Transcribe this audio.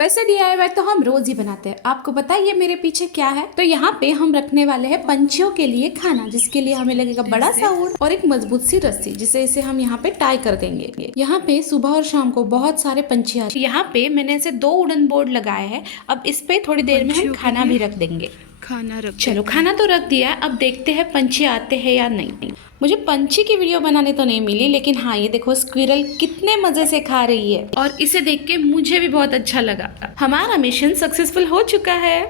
वैसे डीआईवाई तो हम रोज ही बनाते हैं। आपको पता है ये मेरे पीछे क्या है? तो यहाँ पे हम रखने वाले हैं पंछियों के लिए खाना, जिसके लिए हमें लगेगा बड़ा सा वुड और एक मजबूत सी रस्सी, जिसे इसे हम यहाँ पे टाई कर देंगे। यहाँ पे सुबह और शाम को बहुत सारे पंछी आते हैं। यहाँ पे मैंने ऐसे 2 वुडन बोर्ड लगाए हैं। अब इस पे थोड़ी देर में हम खाना भी रख देंगे। चलो खाना तो रख दिया है, अब देखते हैं पंछी आते हैं या नहीं। मुझे पंछी की वीडियो बनाने तो नहीं मिली, लेकिन हाँ ये देखो स्क्विरल कितने मजे से खा रही है और इसे देख के मुझे भी बहुत अच्छा लगा। हमारा मिशन सक्सेसफुल हो चुका है।